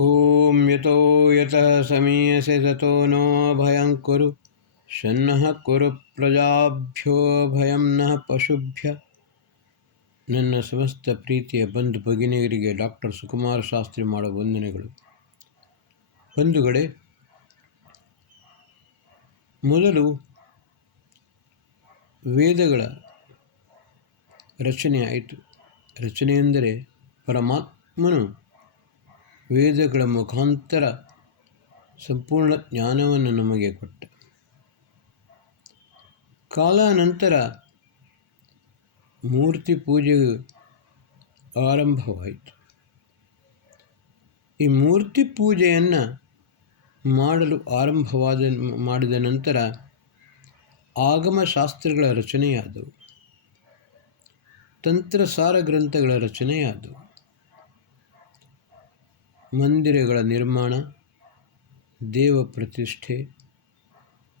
ಓಂ ಯತೋ ಯತಃ ಸಮೀಯಸೆ ತತೋ ನೋ ಭಯಂ ಕುರು ಶನ್ನಃ ಕುರು ಪ್ರಜಾಭ್ಯೋ ಭಯಂ ನಃ ಪಶುಭ್ಯ. ನನ್ನ ಸಮಸ್ತ ಪ್ರೀತಿಯ ಬಂಧು ಭಗಿನಿಯರಿಗೆ ಡಾಕ್ಟರ್ ಸುಕುಮಾರ ಶಾಸ್ತ್ರಿ ಮಾಡುವ ವಂದನೆಗಳು. ಬಂಧುಗಳೇ, ಮೊದಲು ವೇದಗಳ ರಚನೆ ಆಯಿತು. ರಚನೆ ಎಂದರೆ ಪರಮಾತ್ಮನು ವೇದಗಳ ಮುಖಾಂತರ ಸಂಪೂರ್ಣ ಜ್ಞಾನವನ್ನು ನಮಗೆ ಕೊಟ್ಟ. ಕಾಲಾನಂತರ ಮೂರ್ತಿ ಪೂಜೆ ಆರಂಭವಾಯಿತು. ಈ ಮೂರ್ತಿ ಪೂಜೆಯನ್ನು ಮಾಡಲು ಮಾಡಿದ ನಂತರ ಆಗಮಶಾಸ್ತ್ರಗಳ ರಚನೆಯಾದವು, ತಂತ್ರಸಾರ ಗ್ರಂಥಗಳ ರಚನೆಯಾದವು, ಮಂದಿರಗಳ ನಿರ್ಮಾಣ, ದೇವ ಪ್ರತಿಷ್ಠೆ,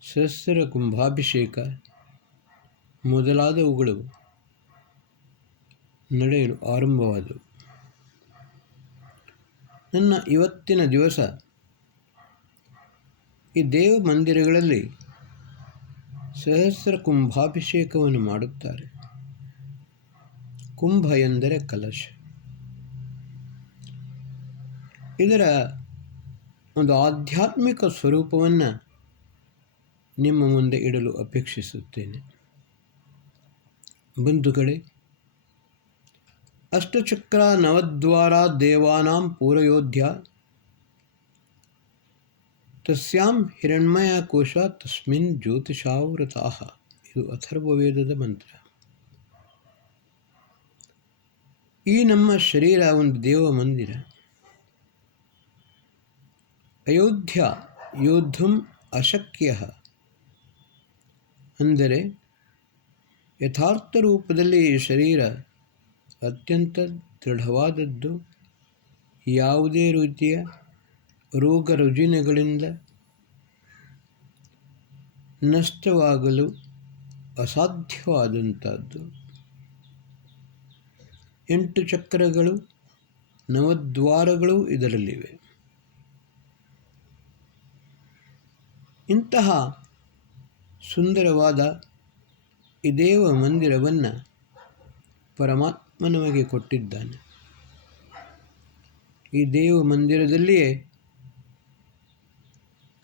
ಸಹಸ್ರ ಕುಂಭಾಭಿಷೇಕ ಮೊದಲಾದವುಗಳು ನಡೆಯಲು ಆರಂಭವಾದವು. ನನ್ನ ಇವತ್ತಿನ ದಿವಸ ಈ ದೇವ ಮಂದಿರಗಳಲ್ಲಿ ಸಹಸ್ರ ಕುಂಭಾಭಿಷೇಕವನ್ನು ಮಾಡುತ್ತಾರೆ. ಕುಂಭ ಎಂದರೆ ಕಲಶ. ಇದರ ಒಂದು ಆಧ್ಯಾತ್ಮಿಕ ಸ್ವರೂಪವನ್ನು ನಿಮ್ಮ ಮುಂದೆ ಇಡಲು ಅಪೇಕ್ಷಿಸುತ್ತೇನೆ. ಬಂಧುಗಳೇ, ಅಷ್ಟಚಕ್ರ ನವದ್ವಾರ ದೇವಾನಾಂ ಪೂರಯೋಧ್ಯ ತಸ್ಯಾಂ ಹಿರಣ್ಮಯ ಕೋಶ ತಸ್ಮಿನ್ ಜ್ಯೋತಿಷಾವೃತಾಃ. ಇದು ಅಥರ್ವವೇದದ ಮಂತ್ರ. ಈ ನಮ್ಮ ಶರೀರ ಒಂದು ದೇವ ಮಂದಿರ. ಅಯೋಧ್ಯ ಯೋದ್ಧುಂ ಅಶಕ್ಯ ಅಂದರೆ ಯಥಾರ್ಥ ರೂಪದಲ್ಲಿ ಈ ಶರೀರ ಅತ್ಯಂತ ದೃಢವಾದದ್ದು. ಯಾವುದೇ ರೀತಿಯ ರೋಗ ರುಜಿನಗಳಿಂದ ನಷ್ಟವಾಗಲು ಅಸಾಧ್ಯವಾದಂಥದ್ದು. 8 ಚಕ್ರಗಳು, ನವದ್ವಾರಗಳು ಇದರಲ್ಲಿವೆ. ಇಂತಹ ಸುಂದರವಾದ ಈ ದೇವ ಮಂದಿರವನ್ನು ಪರಮಾತ್ಮ ನಮಗೆ ಕೊಟ್ಟಿದ್ದಾನೆ. ಈ ದೇವ ಮಂದಿರದಲ್ಲಿಯೇ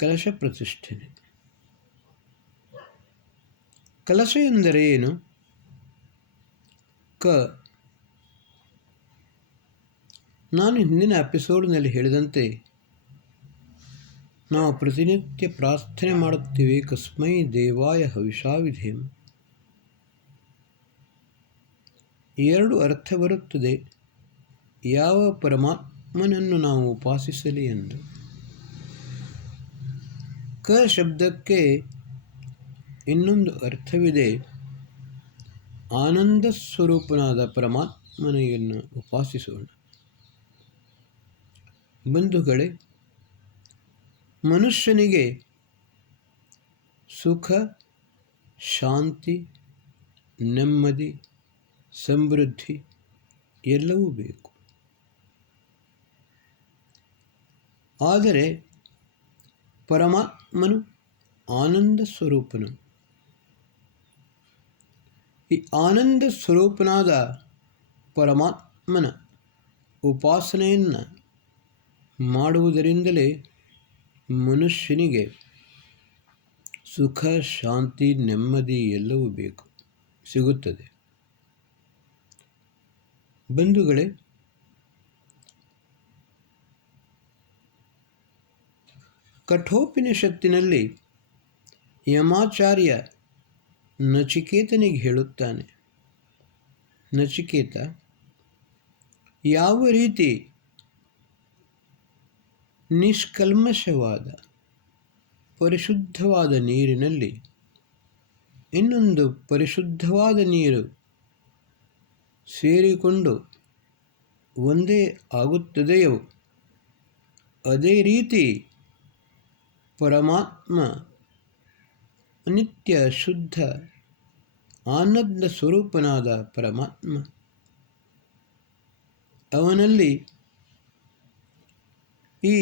ಕಲಶ ಪ್ರತಿಷ್ಠೆ. ಕಲಶ ಎಂದರೆ ಏನು? ನಾನು ಹಿಂದಿನ ಎಪಿಸೋಡ್ನಲ್ಲಿ ಹೇಳಿದಂತೆ ನಾವು ಪ್ರತಿನಿತ್ಯ ಪ್ರಾರ್ಥನೆ ಮಾಡುತ್ತೇವೆ, ಕಸ್ಮೈ ದೇವಾಯ ಹವಿಷಾ ವಿಧೇಮ. 2 ಅರ್ಥ ಬರುತ್ತದೆ. ಯಾವ ಪರಮಾತ್ಮನನ್ನು ನಾವು ಉಪಾಸಿಸಲಿ ಎಂದು. ಕ ಶಬ್ದಕ್ಕೆ ಇನ್ನೊಂದು ಅರ್ಥವಿದೆ. ಆನಂದ ಸ್ವರೂಪನಾದ ಪರಮಾತ್ಮನೆಯನ್ನು ಉಪಾಸಿಸೋಣ. ಬಂಧುಗಳೇ, ಮನುಷ್ಯನಿಗೆ ಸುಖ, ಶಾಂತಿ, ನೆಮ್ಮದಿ, ಸಮೃದ್ಧಿ ಎಲ್ಲವೂ ಬೇಕು. ಆದರೆ ಪರಮಾತ್ಮನು ಆನಂದ ಸ್ವರೂಪನು. ಈ ಆನಂದ ಸ್ವರೂಪನಾದ ಪರಮಾತ್ಮನ ಉಪಾಸನೆಯನ್ನು ಮಾಡುವುದರಿಂದಲೇ ಮನುಷ್ಯನಿಗೆ ಸುಖ, ಶಾಂತಿ, ನೆಮ್ಮದಿ ಎಲ್ಲವೂ ಬೇಕು, ಸಿಗುತ್ತದೆ. ಬಂಧುಗಳೇ, ಕಠೋಪನಿಷತ್ತಿನಲ್ಲಿ ಯಮಾಚಾರ್ಯ ನಚಿಕೇತನಿಗೆ ಹೇಳುತ್ತಾನೆ, ನಚಿಕೇತ, ಯಾವ ರೀತಿ ನಿಷ್ಕಲ್ಮಶವಾದ ಪರಿಶುದ್ಧವಾದ ನೀರಿನಲ್ಲಿ ಇನ್ನೊಂದು ಪರಿಶುದ್ಧವಾದ ನೀರು ಸೇರಿಕೊಂಡು ಒಂದೇ ಆಗುತ್ತದೆಯೋ, ಅದೇ ರೀತಿ ಪರಮಾತ್ಮ ನಿತ್ಯ ಶುದ್ಧ ಆನಂದ ಸ್ವರೂಪನಾದ ಪರಮಾತ್ಮ, ಅವನಲ್ಲಿ ಈ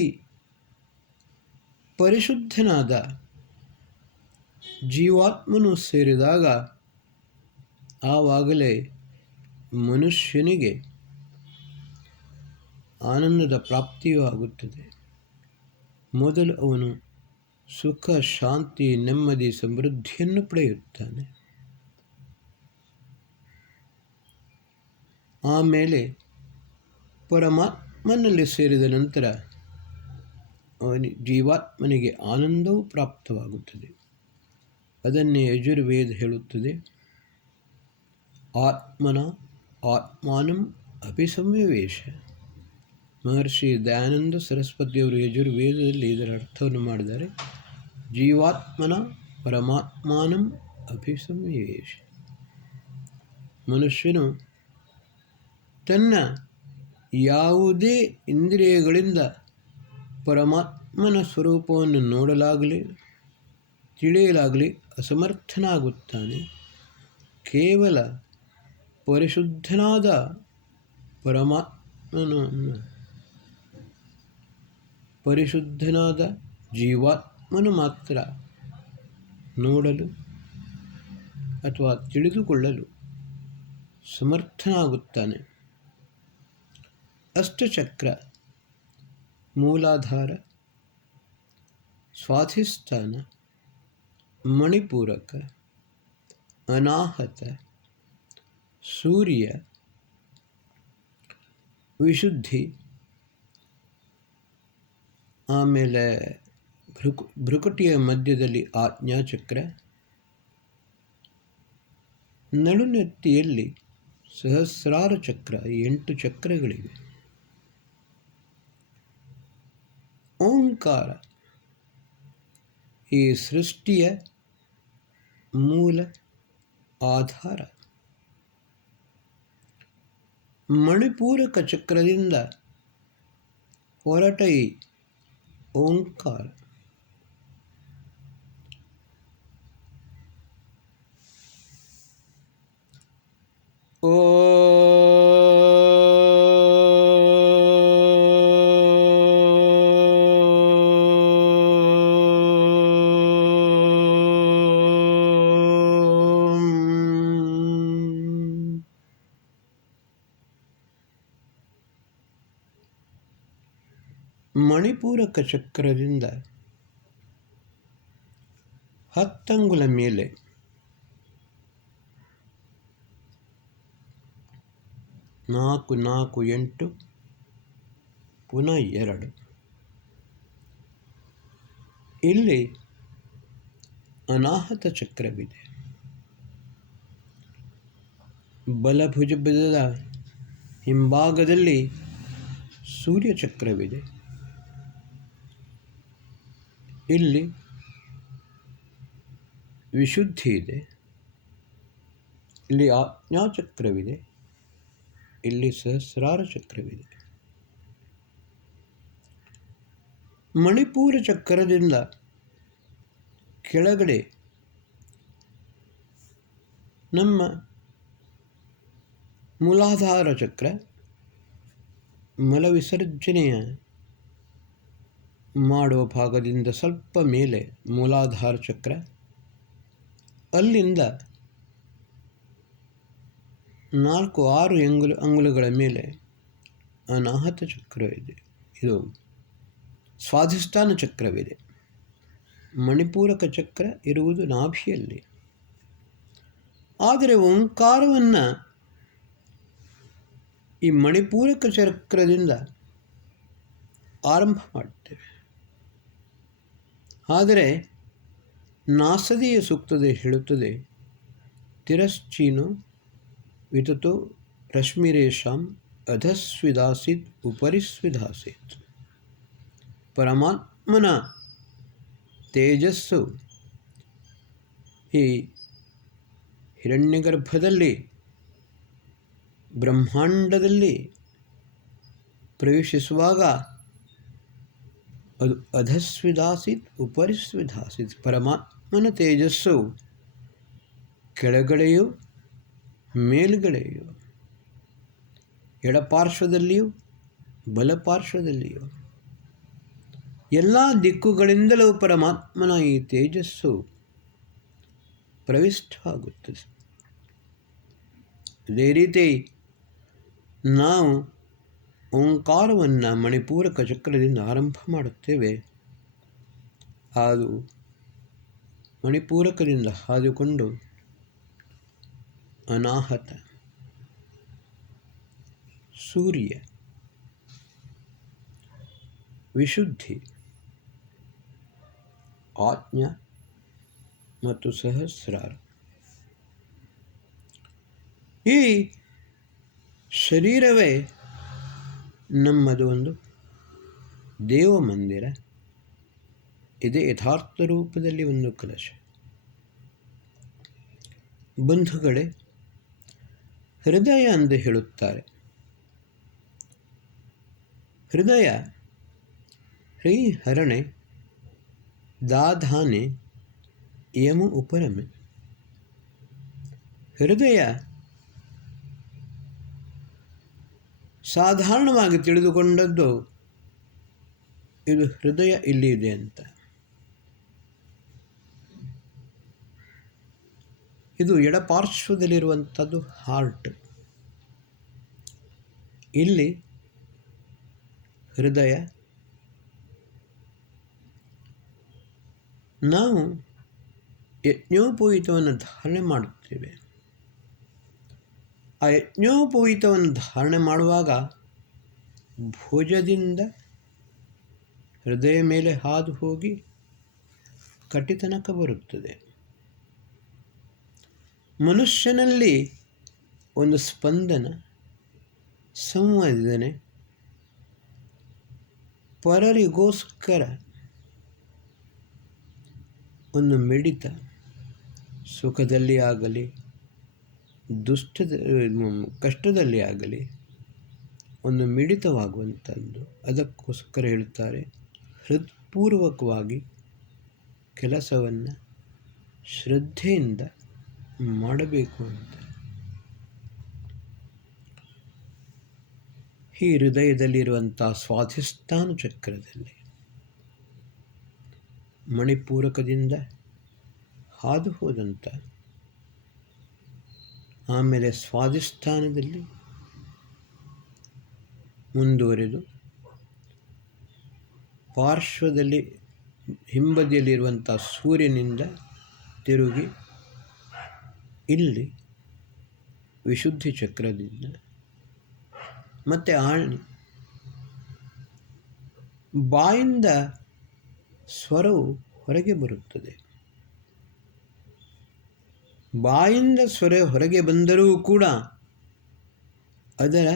ಪರಿಶುದ್ಧನಾದ ಜೀವಾತ್ಮನು ಸೇರಿದಾಗ ಆವಾಗಲೇ ಮನುಷ್ಯನಿಗೆ ಆನಂದದ ಪ್ರಾಪ್ತಿಯೂ ಆಗುತ್ತದೆ. ಮೊದಲು ಅವನು ಸುಖ, ಶಾಂತಿ, ನೆಮ್ಮದಿ, ಸಮೃದ್ಧಿಯನ್ನು ಪಡೆಯುತ್ತಾನೆ. ಆಮೇಲೆ ಪರಮಾತ್ಮನಲ್ಲಿ ಸೇರಿದ ನಂತರ ಜೀವಾತ್ಮನಿಗೆ ಆನಂದವೂ ಪ್ರಾಪ್ತವಾಗುತ್ತದೆ. ಅದನ್ನೇ ಯಜುರ್ವೇದ ಹೇಳುತ್ತದೆ, ಆತ್ಮನ ಆತ್ಮಾನಂ ಅಭಿಸಂವಿವೇಶ. ಮಹರ್ಷಿ ದಯಾನಂದ ಸರಸ್ವತಿಯವರು ಯಜುರ್ವೇದದಲ್ಲಿ ಇದರ ಅರ್ಥವನ್ನು ಮಾಡಿದ್ದಾರೆ. ಜೀವಾತ್ಮನ ಪರಮಾತ್ಮಾನಂ ಅಭಿಸಂವಿವೇಶ. ಮನುಷ್ಯನು ತನ್ನ ಯಾವುದೇ ಇಂದ್ರಿಯಗಳಿಂದ ಪರಮಾತ್ಮನ ಸ್ವರೂಪವನ್ನು ನೋಡಲಾಗಲಿ ತಿಳಿಯಲಾಗಲಿ ಅಸಮರ್ಥನಾಗುತ್ತಾನೆ. ಕೇವಲ ಪರಿಶುದ್ಧನಾದ ಪರಿಶುದ್ಧನಾದ ಜೀವಾತ್ಮನು ಮಾತ್ರ ನೋಡಲು ಅಥವಾ ತಿಳಿದುಕೊಳ್ಳಲು ಸಮರ್ಥನಾಗುತ್ತಾನೆ. ಅಷ್ಟಚಕ್ರ, ಮೂಲಾಧಾರ, ಸ್ವಾಧಿಷ್ಠಾನ, ಮಣಿಪೂರಕ, ಅನಾಹತ, ಸೂರ್ಯ, ವಿಶುದ್ಧಿ, ಆಮೇಲೆ ಭ್ರುಕುಟಿಯ ಮಧ್ಯದಲ್ಲಿ ಆಜ್ಞಾಚಕ್ರ, ನಡುನೆತ್ತಿಯಲ್ಲಿ ಸಹಸ್ರಾರ ಚಕ್ರ, 8 ಚಕ್ರಗಳಿವೆ. ಓಂಕಾರ ಈ ಸೃಷ್ಟಿಯ ಮೂಲ ಆಧಾರ. ಮಣಿಪೂರಕ ಚಕ್ರದಿಂದ ಹೊರಟ ಈ ಓಂಕಾರ ಮಣಿಪೂರಕ ಚಕ್ರದಿಂದ 10 ಅಂಗುಲ ಮೇಲೆ 4, 4, 8 ಪುನಃ 2. ಇಲ್ಲಿ ಅನಾಹತ ಚಕ್ರವಿದೆ. ಬಲಭುಜದ ಹಿಂಭಾಗದಲ್ಲಿ ಸೂರ್ಯಚಕ್ರವಿದೆ. ಇಲ್ಲಿ ವಿಶುದ್ಧಿ ಇದೆ. ಇಲ್ಲಿ ಆಜ್ಞಾಚಕ್ರವಿದೆ. ಇಲ್ಲಿ ಸಹಸ್ರಾರ ಚಕ್ರವಿದೆ. ಮಣಿಪೂರ ಚಕ್ರದಿಂದ ಕೆಳಗಡೆ ನಮ್ಮ ಮೂಲಾಧಾರ ಚಕ್ರ, ಮಲವಿಸರ್ಜನೆಯ ಮಾಡುವ ಭಾಗದಿಂದ ಸ್ವಲ್ಪ ಮೇಲೆ ಮೂಲಾಧಾರ ಚಕ್ರ, ಅಲ್ಲಿಂದ 4-6 ಅಂಗುಲಗಳ ಮೇಲೆ ಅನಾಹತ ಚಕ್ರ ಇದೆ. ಇದು ಸ್ವಾಧಿಷ್ಠಾನ ಚಕ್ರವಿದೆ. ಮಣಿಪೂರಕ ಚಕ್ರ ಇರುವುದು ನಾಭಿಯಲ್ಲಿ. ಆದರೆ ಓಂಕಾರವನ್ನು ಈ ಮಣಿಪೂರಕ ಚಕ್ರದಿಂದ ಆರಂಭ ಮಾಡುತ್ತೇವೆ. ಆದರೆ ನಾಸದೀಯ ಸೂಕ್ತದ ಹೇಳುತ್ತದೆ, ತಿರಶ್ಚೀನೋ ವಿತತೋ ರಶ್ಮಿರೇಷಾಂ ಅಧಸ್ವಿದಾಸಿತ್ ಉಪರಿಸ್ವಿದಾಸಿತ್. ಪರಮಾತ್ಮನ ತೇಜಸ್ಸು ಈ ಹಿರಣ್ಯಗರ್ಭದಲ್ಲಿ ಬ್ರಹ್ಮಾಂಡದಲ್ಲಿ ಪ್ರವೇಶಿಸುವಾಗ ಅದು ಅಧಸ್ವಿದಾಸಿತ್ ಉಪರಿಸ್ವಿದಾಸಿತ್. ಪರಮಾತ್ಮನ ತೇಜಸ್ಸು ಕೆಳಗಡೆಯೂ ಮೇಲುಗಡೆಯೂ, ಎಡಪಾರ್ಶ್ವದಲ್ಲಿಯೂ ಬಲಪಾರ್ಶ್ವದಲ್ಲಿಯೂ ಎಲ್ಲ ದಿಕ್ಕುಗಳಿಂದಲೂ ಪರಮಾತ್ಮನ ಈ ತೇಜಸ್ಸು ಪ್ರವಿಷ್ಟವಾಗುತ್ತದೆ. ಅದೇ ರೀತಿ ನಾವು ಓಂಕಾರವನ್ನು ಮಣಿಪೂರಕ ಚಕ್ರದಿಂದ ಆರಂಭ ಮಾಡುತ್ತೇವೆ. ಅದು ಮಣಿಪೂರಕದಿಂದ ಹಾದುಕೊಂಡು ಅನಾಹತ, ಸೂರ್ಯ, ವಿಶುದ್ಧಿ, ಆಜ್ಞಾ ಮತ್ತು ಸಹಸ್ರಾರ. ಈ ಶರೀರವೇ ನಮ್ಮದು ಒಂದು ದೇವ ಮಂದಿರ. ಇದೇ ಯಥಾರ್ಥ ರೂಪದಲ್ಲಿ ಒಂದು ಕಲಶ. ಬಂಧುಗಳೇ, ಹೃದಯ ಎಂದು ಹೇಳುತ್ತಾರೆ. ಹೃದಯ ಹ್ರೀ ಹರಣೆ ದಾಧಾನೆ ಯಮು ಉಪರಮೆ. ಹೃದಯ ಸಾಧಾರಣವಾಗಿ ತಿಳಿದುಕೊಂಡದ್ದು ಇದು ಹೃದಯ ಇಲ್ಲಿ ಇದೆ ಅಂತ. ಇದು ಎಡಪಾರ್ಶ್ವದಲ್ಲಿರುವಂಥದ್ದು ಹಾರ್ಟ್. ಇಲ್ಲಿ ಹೃದಯ. ನಾವು ಯಜ್ಞೋಪವೀತವನ್ನು ಧಾರಣೆ ಮಾಡುತ್ತೇವೆ. ಆ ಯಜ್ಞೋಪವೀತವನ್ನು ಧಾರಣೆ ಮಾಡುವಾಗ ಭುಜದಿಂದ ಹೃದಯ ಮೇಲೆ ಹಾದು ಹೋಗಿ ಕಟಿ ತನಕ ಬರುತ್ತದೆ. ಮನುಷ್ಯನಲ್ಲಿ ಒಂದು ಸ್ಪಂದನ, ಸಂವೇದನೆ, ಪರರಿಗೋಸ್ಕರ ಒಂದು ಮಿಡಿತ, ಸುಖದಲ್ಲಿ ಆಗಲಿ ಕಷ್ಟದಲ್ಲಿ ಆಗಲಿ ಒಂದು ಮಿಡಿತವಾಗುವಂಥದ್ದು. ಅದಕ್ಕೋಸ್ಕರ ಹೇಳುತ್ತಾರೆ, ಹೃತ್ಪೂರ್ವಕವಾಗಿ ಕೆಲಸವನ್ನು ಶ್ರದ್ಧೆಯಿಂದ ಮಾಡಬೇಕು ಅಂತ. ಈ ಹೃದಯದಲ್ಲಿರುವಂಥ ಸ್ವಾಧಿಷ್ಠಾನ ಚಕ್ರದಲ್ಲಿ ಮಣಿಪೂರಕದಿಂದ ಹಾದು ಹೋದಂಥ, ಆಮೇಲೆ ಸ್ವಾಧಿಷ್ಠಾನದಲ್ಲಿ ಮುಂದುವರೆದು ಪಾರ್ಶ್ವದಲ್ಲಿ ಹಿಂಬದಿಯಲ್ಲಿರುವಂಥ ಸೂರ್ಯನಿಂದ ತಿರುಗಿ ಇಲ್ಲಿ ವಿಶುದ್ಧಿ ಚಕ್ರದಿಂದ ಮತ್ತು ಆಣಿ ಬಾಯಿಂದ ಸ್ವರವು ಹೊರಗೆ ಬರುತ್ತದೆ. ಬಾಯಿಂದ ಸ್ವರ ಹೊರಗೆ ಬಂದರೂ ಕೂಡ ಅದರ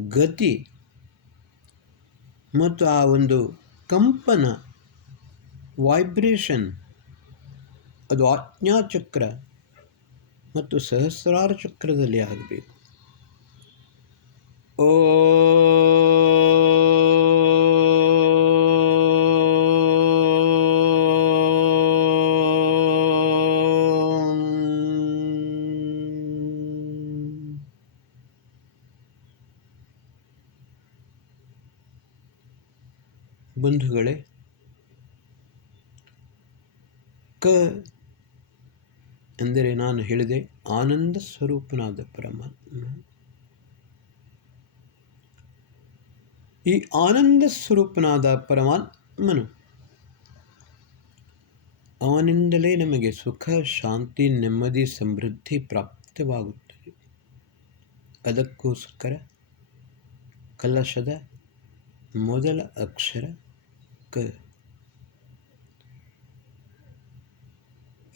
ಗತಿ ಮತ್ತು ಆ ಒಂದು ಕಂಪನ, ವೈಬ್ರೇಷನ್, ಅದು ಆಜ್ಞಾಚಕ್ರ ಮತ್ತು ಸಹಸ್ರಾರ ಚಕ್ರದಲ್ಲಿ ಆಗಬೇಕು. ಓ ಬಂಧುಗಳೇ, ಕ ಎಂದರೆ ನಾನು ಹೇಳಿದೆ ಆನಂದ ಸ್ವರೂಪನಾದ ಪರಮಾತ್ಮ. ಈ ಆನಂದ ಸ್ವರೂಪನಾದ ಪರಮಾತ್ಮನು, ಅವನಿಂದಲೇ ನಮಗೆ ಸುಖ, ಶಾಂತಿ, ನೆಮ್ಮದಿ, ಸಮೃದ್ಧಿ ಪ್ರಾಪ್ತವಾಗುತ್ತದೆ. ಅದಕ್ಕೋಸ್ಕರ ಕಲಶದ ಮೊದಲ ಅಕ್ಷರ ಕ.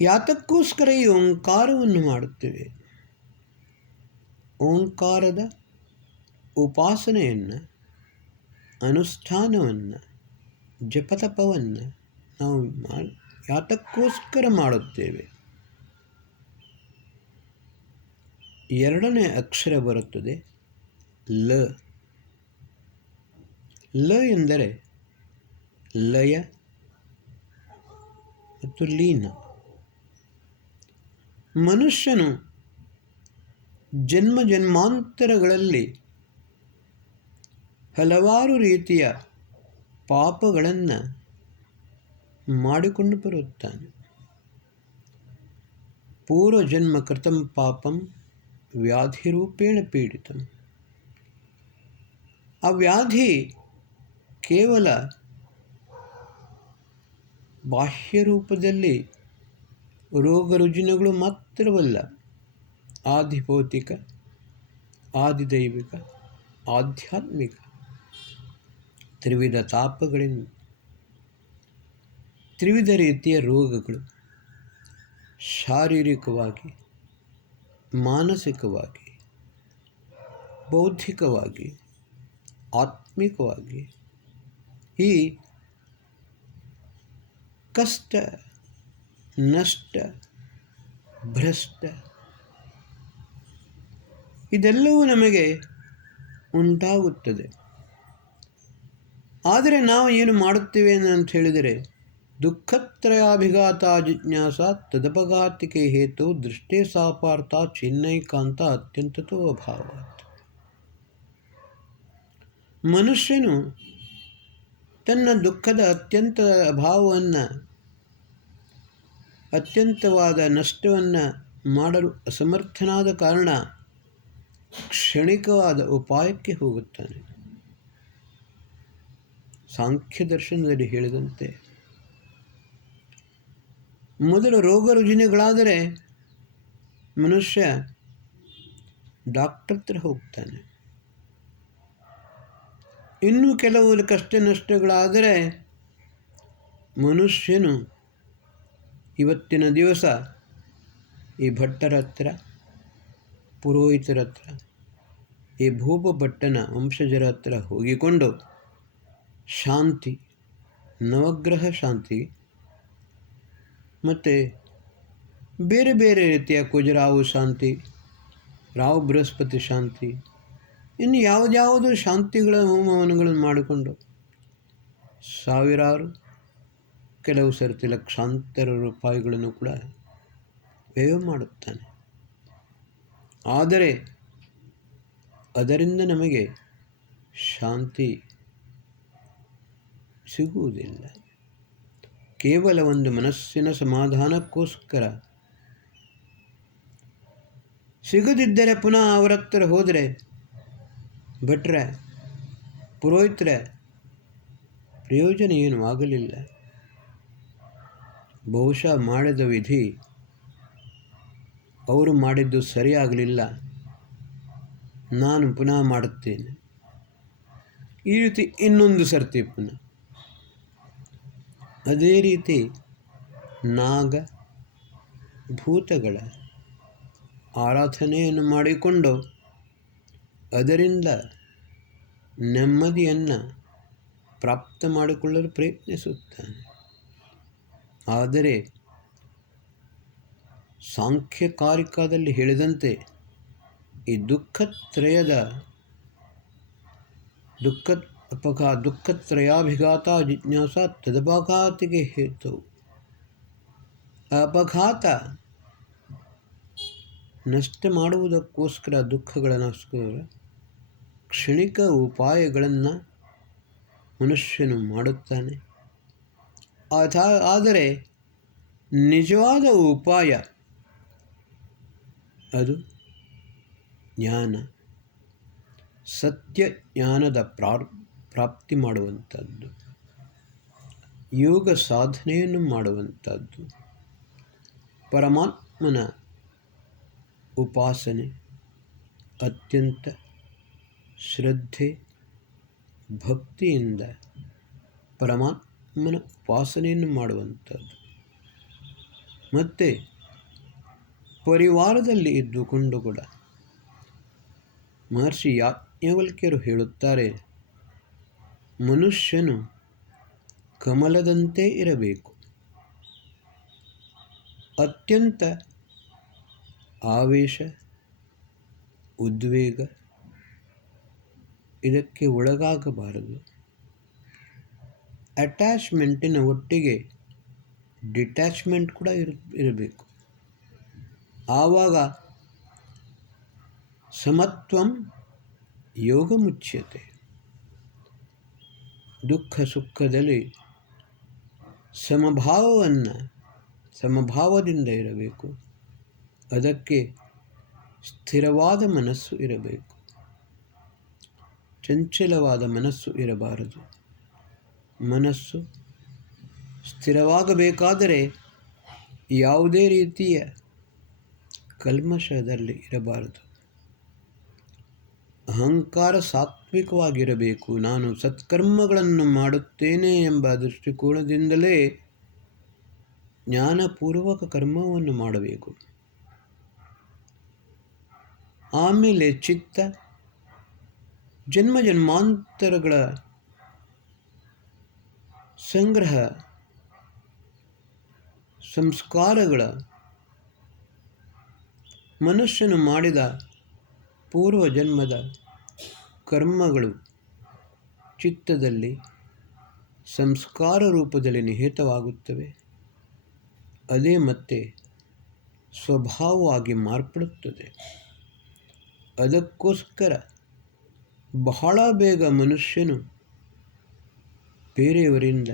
ಯಾತಕ್ಕೋಸ್ಕರ ಈ ಓಂಕಾರವನ್ನು ಮಾಡುತ್ತೇವೆ? ಓಂಕಾರದ ಉಪಾಸನೆಯನ್ನು, ಅನುಷ್ಠಾನವನ್ನು, ಜಪತಪವನ್ನು ನಾವು ಯಾತಕ್ಕೋಸ್ಕರ ಮಾಡುತ್ತೇವೆ? ಎರಡನೇ ಅಕ್ಷರ ಬರುತ್ತದೆ ಲ. ಲ ಎಂದರೆ ಲಯ ಮತ್ತು ಲೀನ. ಮನುಷ್ಯನು ಜನ್ಮ ಜನ್ಮಾಂತರಗಳಲ್ಲಿ ಹಲವಾರು ರೀತಿಯ ಪಾಪಗಳನ್ನು ಮಾಡಿಕೊಂಡು ಬರುತ್ತಾನೆ. ಪೂರ್ವಜನ್ಮ ಕೃತಂ ಪಾಪಂ ವ್ಯಾಧಿರೂಪೇಣ ಪೀಡಿತಂ. ಆ ವ್ಯಾಧಿ ಕೇವಲ ಬಾಹ್ಯ ರೂಪದಲ್ಲಿ ರೋಗ ರುಜಿನಗಳು ಮಾತ್ರವಲ್ಲ, ಆದಿಭೌತಿಕ, ಆದಿದೈವಿಕ, ಆಧ್ಯಾತ್ಮಿಕ ತ್ರಿವಿಧ ತಾಪಗಳಿಂದ, ತ್ರಿವಿಧ ರೀತಿಯ ರೋಗಗಳು ಶಾರೀರಿಕವಾಗಿ, ಮಾನಸಿಕವಾಗಿ, ಬೌದ್ಧಿಕವಾಗಿ, ಆತ್ಮಿಕವಾಗಿ ಈ ಕಷ್ಟ, ನಷ್ಟ, ಭ್ರಷ್ಟ ಇದೆಲ್ಲವೂ ನಮಗೆ ಉಂಟಾಗುತ್ತದೆ. ಆದರೆ ನಾವು ಏನು ಮಾಡುತ್ತೇವೆ ಅಂತ ಹೇಳಿದರೆ, ದುಃಖತ್ರಯಾಭಿಘಾತ ಜಿಜ್ಞಾಸ ತದಪಘಾತಿಕೆ ಹೇತು ದೃಷ್ಟೇ ಸಾಪಾರ್ಥ ಚಿನ್ನೈಕಾಂತ ಅತ್ಯಂತತೋ ಅಭಾವಾತ್. ಮನುಷ್ಯನು ತನ್ನ ದುಃಖದ ಅತ್ಯಂತ ಅಭಾವವನ್ನು, ಅತ್ಯಂತವಾದ ನಷ್ಟವನ್ನು ಮಾಡಲು ಅಸಮರ್ಥನಾದ ಕಾರಣ ಕ್ಷಣಿಕವಾದ ಉಪಾಯಕ್ಕೆ ಹೋಗುತ್ತಾನೆ. ಸಾಂಖ್ಯ ದರ್ಶನದಲ್ಲಿ ಹೇಳಿದಂತೆ ಮೊದಲು ರೋಗ ರುಜಿನಗಳಾದರೆ ಮನುಷ್ಯ ಡಾಕ್ಟರ್ ಹತ್ರ ಹೋಗ್ತಾನೆ. ಇನ್ನೂ ಕೆಲವು ಕಷ್ಟ ನಷ್ಟಗಳಾದರೆ ಮನುಷ್ಯನು ಇವತ್ತಿನ ದಿವಸ ಈ ಭಟ್ಟರ ಹತ್ರ, ಪುರೋಹಿತರ ಹತ್ರ, ಈ ಭೂಪ ಭಟ್ಟನ ವಂಶಜರ ಹತ್ರ ಹೋಗಿಕೊಂಡು ಶಾಂತಿ, ನವಗ್ರಹ ಶಾಂತಿ ಮತ್ತು ಬೇರೆ ಬೇರೆ ರೀತಿಯ ಕುಜರಾವು ಶಾಂತಿ, ರಾವು ಬೃಹಸ್ಪತಿ ಶಾಂತಿ, ಇನ್ನು ಯಾವುದ್ಯಾವುದು ಶಾಂತಿಗಳ ಹೋಮವನಗಳನ್ನು ಮಾಡಿಕೊಂಡು ಸಾವಿರಾರು, ಕೆಲವು ಸರ್ತಿ ಲಕ್ಷಾಂತರ ರೂಪಾಯಿಗಳನ್ನು ಕೂಡ ವ್ಯಯ ಮಾಡುತ್ತಾನೆ. ಆದರೆ ಅದರಿಂದ ನಮಗೆ ಶಾಂತಿ ಸಿಗುವುದಿಲ್ಲ. ಕೇವಲ ಒಂದು ಮನಸ್ಸಿನ ಸಮಾಧಾನಕ್ಕೋಸ್ಕರ. ಸಿಗದಿದ್ದರೆ ಪುನಃ ಅವರ ಹತ್ರ ಹೋದರೆ ಭಟ್ರೆ, ಪುರೋಹಿತರೆ, ಪ್ರಯೋಜನ ಏನೂ ಆಗಲಿಲ್ಲ. ಬಹುಶಃ ಮಾಡಿದ ವಿಧಿ ಅವರು ಮಾಡಿದ್ದು ಸರಿಯಾಗಲಿಲ್ಲ, ನಾನು ಪುನಃ ಮಾಡುತ್ತೇನೆ. ಈ ರೀತಿ ಇನ್ನೊಂದು ಸರ್ತಿ ಪುನಃ ಅದೇ ರೀತಿ ನಾಗ ಭೂತಗಳ ಆರಾಧನೆಯನ್ನು ಮಾಡಿಕೊಂಡು ಅದರಿಂದ ನೆಮ್ಮದಿಯನ್ನು ಪ್ರಾಪ್ತ ಮಾಡಿಕೊಳ್ಳಲು ಪ್ರಯತ್ನಿಸುತ್ತಾನೆ. ಆದರೆ ಸಾಂಖ್ಯಕಾರಿಕದಲ್ಲಿ ಹೇಳಿದಂತೆ ಈ ದುಃಖತ್ರಯಾಭಿಘಾತ ಜಿಜ್ಞಾಸ ತದಪಘಾತಿಗೆ ಹೇತು. ಅಪಘಾತ ನಷ್ಟ ಮಾಡುವುದಕ್ಕೋಸ್ಕರ, ದುಃಖಗಳನ್ನೋಸ್ಕರ ಕ್ಷಣಿಕ ಉಪಾಯಗಳನ್ನು ಮನುಷ್ಯನು ಮಾಡುತ್ತಾನೆ. ಆದರೆ ನಿಜವಾದ ಉಪಾಯ ಅದು ಜ್ಞಾನ, ಸತ್ಯ ಜ್ಞಾನದ ಪ್ರಾಪ್ತಿ ಮಾಡುವಂಥದ್ದು, ಯೋಗ ಸಾಧನೆಯನ್ನು ಮಾಡುವಂಥದ್ದು, ಪರಮಾತ್ಮನ ಉಪಾಸನೆ, ಅತ್ಯಂತ ಶ್ರದ್ಧೆ ಭಕ್ತಿಯಿಂದ ಪರಮಾತ್ಮನ ಉಪಾಸನೆಯನ್ನು ಮಾಡುವಂಥದ್ದು. ಮತ್ತು ಪರಿವಾರದಲ್ಲಿ ಇದ್ದುಕೊಂಡು ಕೂಡ ಮಹರ್ಷಿ ಯಾಜ್ಞವಲ್ಕ್ಯರು ಹೇಳುತ್ತಾರೆ, ಮನುಷ್ಯನು ಕಮಲದಂತೆ ಇರಬೇಕು. ಅತ್ಯಂತ ಆವೇಶ, ಉದ್ವೇಗ ಇದಕ್ಕೆ ಒಳಗಾಗಬಾರದು. ಅಟ್ಯಾಚ್ಮೆಂಟಿನ ಒಟ್ಟಿಗೆ ಡಿಟ್ಯಾಚ್ಮೆಂಟ್ ಕೂಡ ಇರಬೇಕು. ಆವಾಗ ಸಮತ್ವಂ ಯೋಗ ಮುಚ್ಯತೆ. ದುಃಖ ಸುಖದಲ್ಲಿ ಸಮಭಾವದಿಂದ ಇರಬೇಕು. ಅದಕ್ಕೆ ಸ್ಥಿರವಾದ ಮನಸ್ಸು ಇರಬೇಕು. ಚಂಚಲವಾದ ಮನಸ್ಸು ಇರಬಾರದು. ಮನಸ್ಸು ಸ್ಥಿರವಾಗಬೇಕಾದರೆ ಯಾವುದೇ ರೀತಿಯ ಕಲ್ಮಶದಲ್ಲಿ ಇರಬಾರದು. ಅಹಂಕಾರ ಸಾತ್ವಿಕವಾಗಿರಬೇಕು. ನಾನು ಸತ್ಕರ್ಮಗಳನ್ನು ಮಾಡುತ್ತೇನೆ ಎಂಬ ದೃಷ್ಟಿಕೋನದಿಂದಲೇ ಜ್ಞಾನಪೂರ್ವಕ ಕರ್ಮವನ್ನು ಮಾಡಬೇಕು. ಆಮೇಲೆ ಚಿತ್ತ ಜನ್ಮ ಜನ್ಮಾಂತರಗಳ ಸಂಗ್ರಹ ಸಂಸ್ಕಾರಗಳ ಮನುಷ್ಯನು ಮಾಡಿದ ಪೂರ್ವ ಜನ್ಮದ ಕರ್ಮಗಳು ಚಿತ್ತದಲ್ಲಿ ಸಂಸ್ಕಾರ ರೂಪದಲ್ಲಿ ನಿಹಿತವಾಗುತ್ತವೆ. ಅದೇ ಮತ್ತೆ ಸ್ವಭಾವವಾಗಿ ಮಾರ್ಪಡುತ್ತದೆ. ಅದಕ್ಕೋಸ್ಕರ ಬಹಳ ಬೇಗ ಮನುಷ್ಯನು ಬೇರೆಯವರಿಂದ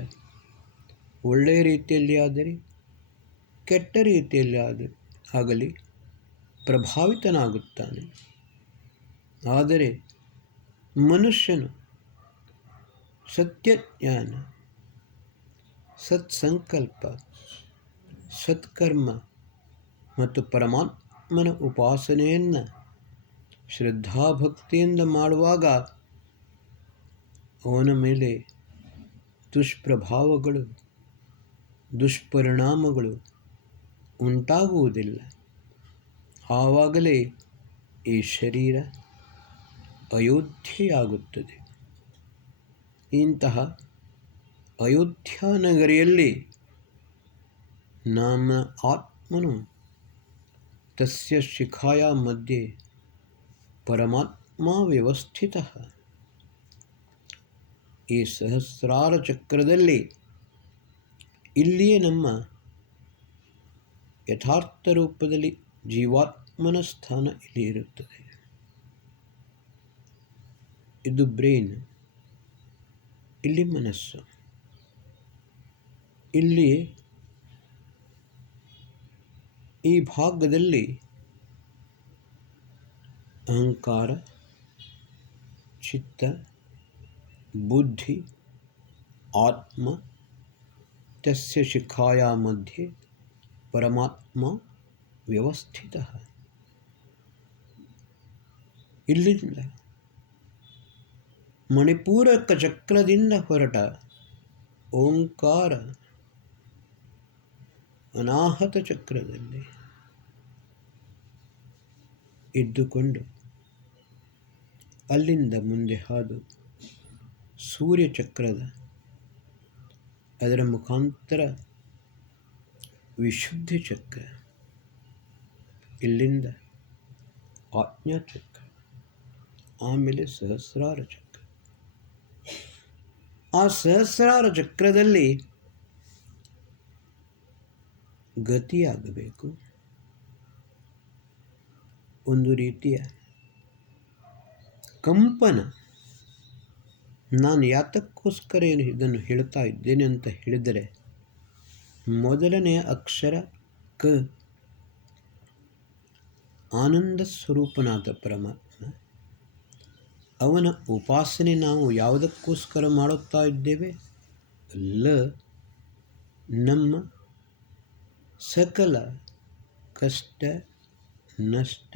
ಒಳ್ಳೆಯ ರೀತಿಯಲ್ಲಿ ಆದರೆ ಕೆಟ್ಟ ರೀತಿಯಲ್ಲಿ ಆಗಲಿ ಪ್ರಭಾವಿತನಾಗುತ್ತಾನೆ. ಆದರೆ ಮನುಷ್ಯನು ಸತ್ಯಜ್ಞಾನ, ಸತ್ಸಂಕಲ್ಪ, ಸತ್ಕರ್ಮ ಮತ್ತು ಪರಮಾತ್ಮನ ಉಪಾಸನೆಯನ್ನು ಶ್ರದ್ಧಾಭಕ್ತಿಯಿಂದ ಮಾಡುವಾಗ ಅವನ ಮೇಲೆ ದುಷ್ಪ್ರಭಾವಗಳು, ದುಷ್ಪರಿಣಾಮಗಳು ಉಂಟಾಗುವುದಿಲ್ಲ. ಆವಾಗಲೇ ಈ ಶರೀರ ಅಯೋಧ್ಯೆಯಾಗುತ್ತದೆ. ಇಂತಹ ಅಯೋಧ್ಯ ನಗರಿಯಲ್ಲಿ ನಮ್ಮ ಆತ್ಮನು ತಸ್ಯ ಶಿಖಾಯ ಮಧ್ಯೆ ಪರಮಾತ್ಮ ವ್ಯವಸ್ಥಿತ. ಈ ಸಹಸ್ರಾರ ಚಕ್ರದಲ್ಲಿ ಇಲ್ಲಿಯೇ ನಮ್ಮ ಯಥಾರ್ಥ ರೂಪದಲ್ಲಿ ಜೀವಾತ್ಮನ ಸ್ಥಾನ ಇಲ್ಲಿ ಇರುತ್ತದೆ. ಇದು ಬ್ರೈನ್, ಇಲ್ಲಿ ಮನಸ್ಸು, ಇಲ್ಲಿ ಈ ಭಾಗದಲ್ಲಿ ಅಹಂಕಾರ, ಚಿತ್ತ, ಬುದ್ಧಿ, ಆತ್ಮ, ತಸ್ಯ ಶಿಖಾಯ ಮಧ್ಯೆ ಪರಮಾತ್ಮ ವ್ಯವಸ್ಥಿತ. ಇಲ್ಲಿಂದ ಮಣಿಪೂರಕ ಚಕ್ರದಿಂದ ಹೊರಟ ಓಂಕಾರ ಅನಾಹತ ಚಕ್ರದಲ್ಲಿ ಇದ್ದುಕೊಂಡು ಅಲ್ಲಿಂದ ಮುಂದೆ ಹಾದು ಸೂರ್ಯಚಕ್ರದ ಅದರ ಮುಖಾಂತರ ವಿಶುದ್ಧಿ ಚಕ್ರ, ಇಲ್ಲಿಂದ ಆಜ್ಞಾಚಕ್ರ, ಆಮೇಲೆ ಸಹಸ್ರಾರ ಚಕ್ರ. ಆ ಸಹಸ್ರಾರ ಚಕ್ರದಲ್ಲಿ ಗತಿಯಾಗಬೇಕು. ಒಂದು ರೀತಿಯ ಕಂಪನ. ನಾನು ಯಾತಕ್ಕೋಸ್ಕರ ಇದನ್ನು ಹೇಳ್ತಾ ಇದ್ದೇನೆ ಅಂತ ಹೇಳಿದರೆ, ಮೊದಲನೆಯ ಅಕ್ಷರ ಕ, ಆನಂದ ಸ್ವರೂಪನಾದ ಪರಮಾತ್ಮ. ಅವನ ಉಪಾಸನೆ ನಾವು ಯಾವುದಕ್ಕೋಸ್ಕರ ಮಾಡುತ್ತಾ ಇದ್ದೇವೆ? ಲ, ನಮ್ಮ ಸಕಲ ಕಷ್ಟ, ನಷ್ಟ,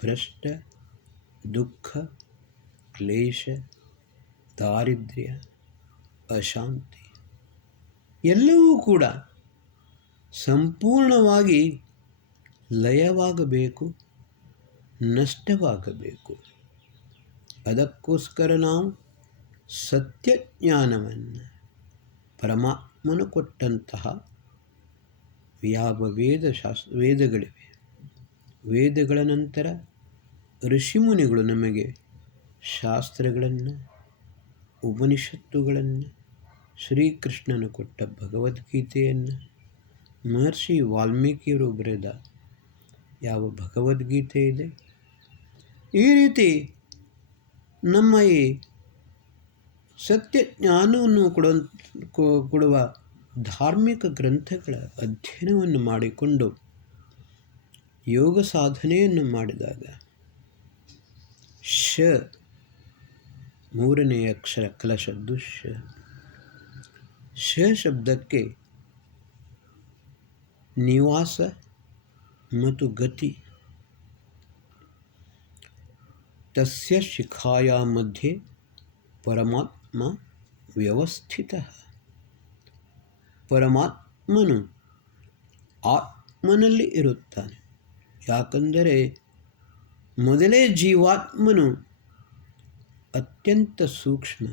ಭ್ರಷ್ಟ, ದುಃಖ, ಕ್ಲೇಶ, ದಾರಿದ್ರ್ಯ, ಅಶಾಂತಿ ಎಲ್ಲವೂ ಕೂಡ ಸಂಪೂರ್ಣವಾಗಿ ಲಯವಾಗಬೇಕು, ನಷ್ಟವಾಗಬೇಕು. ಅದಕ್ಕೋಸ್ಕರ ನಾವು ಸತ್ಯಜ್ಞಾನವನ್ನು ಪರಮಾತ್ಮನು ಕೊಟ್ಟಂತಹ ಯಾವ ವೇದಗಳಿವೆ, ವೇದಗಳ ನಂತರ ಋಷಿಮುನಿಗಳು ನಮಗೆ ಶಾಸ್ತ್ರಗಳನ್ನು, ಉಪನಿಷತ್ತುಗಳನ್ನು, ಶ್ರೀಕೃಷ್ಣನು ಕೊಟ್ಟ ಭಗವದ್ಗೀತೆಯನ್ನು, ಮಹರ್ಷಿ ವಾಲ್ಮೀಕಿಯವರು ಬರೆದ ಯಾವ ಭಗವದ್ಗೀತೆ ಇದೆ, ಈ ರೀತಿ ನಮ್ಮ ಈ ಸತ್ಯ ಜ್ಞಾನವನ್ನು ಕೊಡುವ ಧಾರ್ಮಿಕ ಗ್ರಂಥಗಳ ಅಧ್ಯಯನವನ್ನು ಮಾಡಿಕೊಂಡು ಯೋಗ ಸಾಧನೆಯನ್ನು ಮಾಡಿದಾಗ ಶ ಮೂರನೆಯ ಅಕ್ಷರ ಕಲಶದ್ದು ಶ ಶಬ್ದಕ್ಕೆ ನಿವಾಸ ಮತ್ತು ಗತಿ. ತಸ್ಯ ಶಿಖಾಯ ಮಧ್ಯೆ ಪರಮಾತ್ಮ ವ್ಯವಸ್ಥಿತ. ಪರಮಾತ್ಮನು ಆತ್ಮನಲ್ಲಿ ಇರುತ್ತಾನೆ. ಯಾಕಂದರೆ ಮೊದಲೇ ಜೀವಾತ್ಮನು ಅತ್ಯಂತ ಸೂಕ್ಷ್ಮ,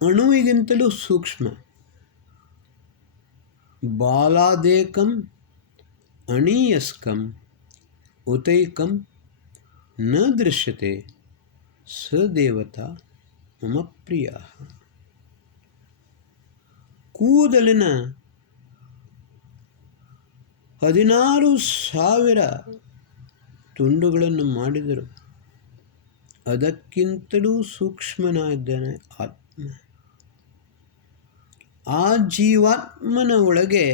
ಅಣುವಿಗಿಂತಲೂ ಸೂಕ್ಷ್ಮ. ಬಾಲಾದೇಕಂ ಅಣೀಯಸ್ಕಂ ಉತೈಕಂ ನ ದೃಶ್ಯತೆ ಸ ದೇವತಾ ಮಮ ಪ್ರಿಯ. ಕೂದಲಿನ 16,000 ತುಂಡುಗಳನ್ನು ಮಾಡಿದರು, ಅದಕ್ಕಿಂತಲೂ ಸೂಕ್ಷ್ಮನಾಗಿದ್ದಾನೆ ಆತ್ಮ. ಆ ಜೀವಾತ್ಮನ ಒಳಗೆ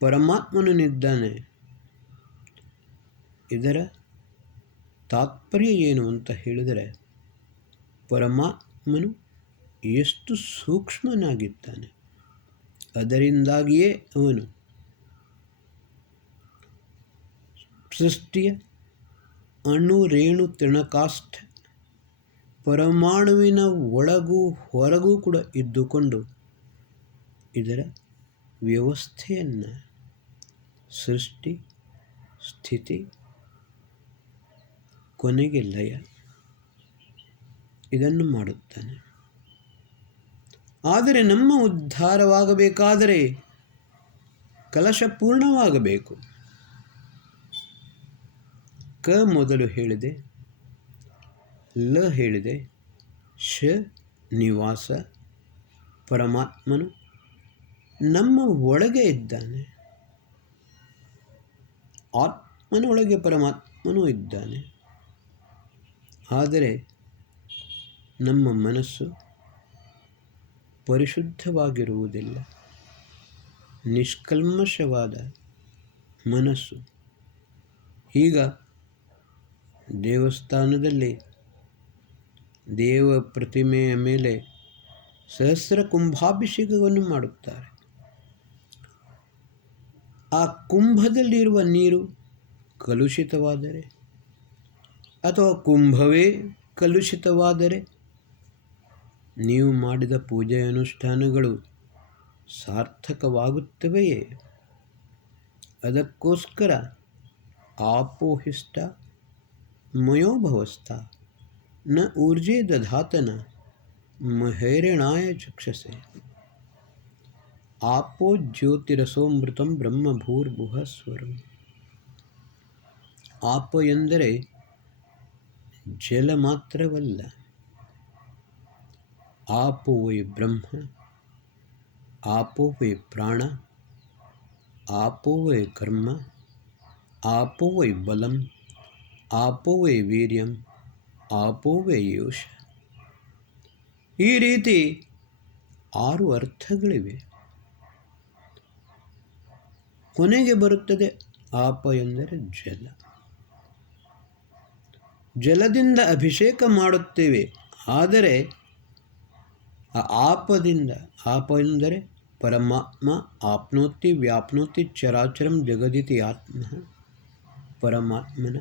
ಪರಮಾತ್ಮನಿದ್ದಾನೆ. ಇದರ ತಾತ್ಪರ್ಯ ಏನು ಅಂತ ಹೇಳಿದರೆ, ಪರಮಾತ್ಮನು ಎಷ್ಟು ಸೂಕ್ಷ್ಮನಾಗಿದ್ದಾನೆ, ಅದರಿಂದಾಗಿಯೇ ಅವನು ಸೃಷ್ಟಿಯ ಅಣು ರೇಣು ತೃಣಕಾಷ್ಠ ಪರಮಾಣುವಿನ ಒಳಗೂ ಹೊರಗೂ ಕೂಡ ಇದ್ದುಕೊಂಡು ಇದರ ವ್ಯವಸ್ಥೆಯನ್ನು, ಸೃಷ್ಟಿ ಸ್ಥಿತಿ ಕೊನೆಗೆ ಲಯ ಇದನ್ನು ಮಾಡುತ್ತಾನೆ. ಆದರೆ ನಮ್ಮ ಉದ್ಧಾರವಾಗಬೇಕಾದರೆ ಕಲಶ ಪೂರ್ಣವಾಗಬೇಕು. ಕ ಮೊದಲು ಹೇಳಿದೆ, ಲ ಹೇಳಿದೆ, ಶ ನಿವಾಸ. ಪರಮಾತ್ಮನು ನಮ್ಮ ಒಳಗೆ ಇದ್ದಾನೆ, ಆತ್ಮನೊಳಗೆ ಪರಮಾತ್ಮನೂ ಇದ್ದಾನೆ. ಆದರೆ ನಮ್ಮ ಮನಸ್ಸು ಪರಿಶುದ್ಧವಾಗಿರುವುದಿಲ್ಲ. ನಿಷ್ಕಲ್ಮಶವಾದ ಮನಸ್ಸು. ಈಗ ದೇವಸ್ಥಾನದಲ್ಲಿ ದೇವ ಪ್ರತಿಮೆಯ ಮೇಲೆ ಸಹಸ್ರ ಕುಂಭಾಭಿಷೇಕವನ್ನು ಮಾಡುತ್ತಾರೆ. ಆ ಕುಂಭದಲ್ಲಿರುವ ನೀರು ಕಲುಷಿತವಾದರೆ ಅಥವಾ ಕುಂಭವೇ ಕಲುಷಿತವಾದರೆ ನೀವು ಮಾಡಿದ ಪೂಜೆ ಅನುಷ್ಠಾನಗಳು ಸಾರ್ಥಕವಾಗುತ್ತವೆಯೇ? ಅದಕ್ಕೋಸ್ಕರ ಆಪೋಹಿಷ್ಟ ಮಯೋಭವಸ್ಥ ನ ಊರ್ಜೆ ದಧಾತನ ಮಹೇರಣಾಯ ಚಕ್ಷಸೆ. ಆಪೋ ಜ್ಯೋತಿರಸೋಮೃತಂ ಬ್ರಹ್ಮಭೂರ್ಭುವ ಸ್ವರಂ. ಆಪ ಎಂದರೆ ಜಲ ಮಾತ್ರವಲ್ಲ. ಆಪೋ ವೈ ಬ್ರಹ್ಮ, ಆಪೋ ವೈ ಪ್ರಾಣ, ಆಪೋ ವೈ ಕರ್ಮ, ಆಪೋ ವೈ ಬಲಂ, ಆಪೋ ವೈ ವೀರ್ಯಂ, ಆಪೋ ವೈ ಯೋಷ. ಈ ರೀತಿ 6 ಅರ್ಥಗಳಿವೆ. ಕೊನೆಗೆ ಬರುತ್ತದೆ ಆಪ ಎಂದರೆ ಜಲ. ಜಲದಿಂದ ಅಭಿಷೇಕ ಮಾಡುತ್ತೇವೆ. ಆದರೆ ಆ ಆಪದಿಂದ, ಆಪ ಎಂದರೆ ಪರಮಾತ್ಮ ಆಪ್ನೋತಿ ವ್ಯಾಪ್ನೋತಿ ಚರಾಚರಂ ಜಗದಿತಿ ಆತ್ಮ. ಪರಮಾತ್ಮನ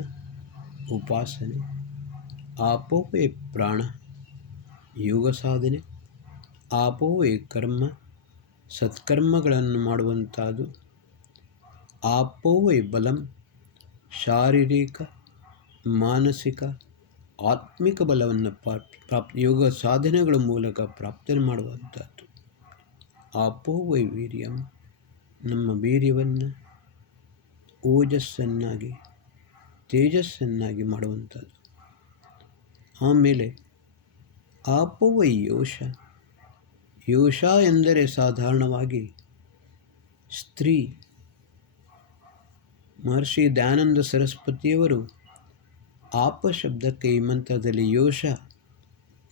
ಉಪಾಸನೆ. ಆಪೋ ವೈ ಪ್ರಾಣ ಯೋಗ ಸಾಧನೆ, ಆಪೋ ವೈ ಕರ್ಮ ಸತ್ಕರ್ಮಗಳನ್ನು ಮಾಡುವಂಥದ್ದು, ಆಪೋ ವೈ ಬಲಂ ಶಾರೀರಿಕ ಮಾನಸಿಕ ಆತ್ಮಿಕ ಬಲವನ್ನು ಯೋಗ ಸಾಧನೆಗಳ ಮೂಲಕ ಪ್ರಾಪ್ತಿ ಮಾಡುವಂಥದ್ದು, ಆಪೋ ವೈ ವೀರ್ಯಂ ನಮ್ಮ ವೀರ್ಯವನ್ನು ಓಜಸ್ಸನ್ನಾಗಿ ತೇಜಸ್ಸನ್ನಾಗಿ ಮಾಡುವಂಥದ್ದು. ಆಮೇಲೆ ಆಪೋ ವೈ ಯೋಷ. ಯೋಷ ಎಂದರೆ ಸಾಧಾರಣವಾಗಿ ಸ್ತ್ರೀ. ಮಹರ್ಷಿ ದಯಾನಂದ ಸರಸ್ವತಿಯವರು ಆಪ ಶಬ್ದಕ್ಕೆ ಈ ಮಂತ್ರದಲ್ಲಿ ಯೋಷ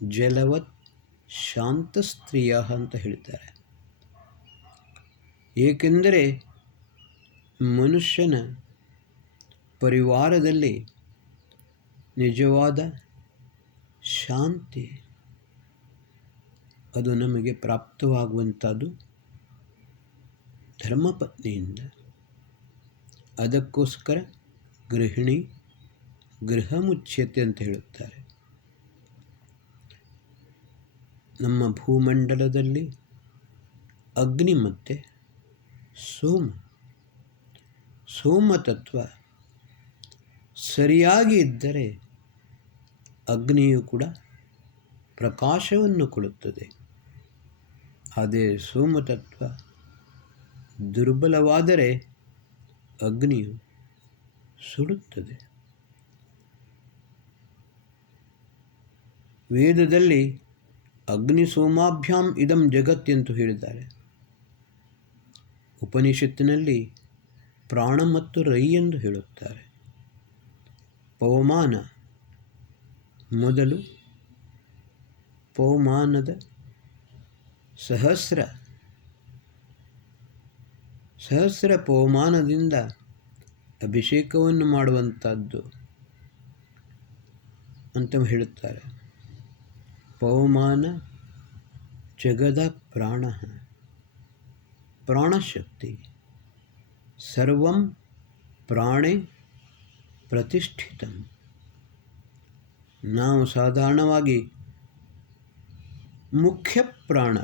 ಜಲವತ್ ಶಾಂತಸ್ತ್ರೀಯ ಅಂತ ಹೇಳ್ತಾರೆ. ಏಕೆಂದರೆ ಮನುಷ್ಯನ ಪರಿವಾರದಲ್ಲಿ ನಿಜವಾದ ಶಾಂತಿ ಅದು ನಮಗೆ ಪ್ರಾಪ್ತವಾಗುವಂಥದ್ದು ಧರ್ಮಪತ್ನಿಯಿಂದ. ಅದಕ್ಕೋಸ್ಕರ ಗೃಹಿಣಿ ಗೃಹ ಮುಚ್ಯತೆ ಅಂತ ಹೇಳುತ್ತಾರೆ. ನಮ್ಮ ಭೂಮಂಡಲದಲ್ಲಿ ಅಗ್ನಿ ಮತ್ತು ಸೋಮತತ್ವ ಸರಿಯಾಗಿ ಇದ್ದರೆ ಅಗ್ನಿಯು ಕೂಡ ಪ್ರಕಾಶವನ್ನು ಕೊಡುತ್ತದೆ. ಅದೇ ಸೋಮತತ್ವ ದುರ್ಬಲವಾದರೆ ಅಗ್ನಿಯು ಸುಡುತ್ತದೆ. ವೇದದಲ್ಲಿ ಅಗ್ನಿ ಸೋಮಾಭ್ಯಾಂ ಇದಂ ಜಗತ್ ಎಂದು ಹೇಳಿದ್ದಾರೆ. ಉಪನಿಷತ್ತಿನಲ್ಲಿ ಪ್ರಾಣ ಮತ್ತು ರೈ ಎಂದು ಹೇಳುತ್ತಾರೆ. ಪವಮಾನ ಮೊದಲು ಪವಮಾನದ ಸಹಸ್ರ ಪವಮಾನದಿಂದ ಅಭಿಷೇಕವನ್ನು ಮಾಡುವಂಥದ್ದು ಅಂತ ಹೇಳುತ್ತಾರೆ. ಪವಮಾನ ಜಗದ ಪ್ರಾಣಶಕ್ತಿ ಸರ್ವಂ ಪ್ರಾಣೇ ಪ್ರತಿಷ್ಠಿತಂ. ನಾವು ಸಾಧಾರಣವಾಗಿ ಮುಖ್ಯ ಪ್ರಾಣ,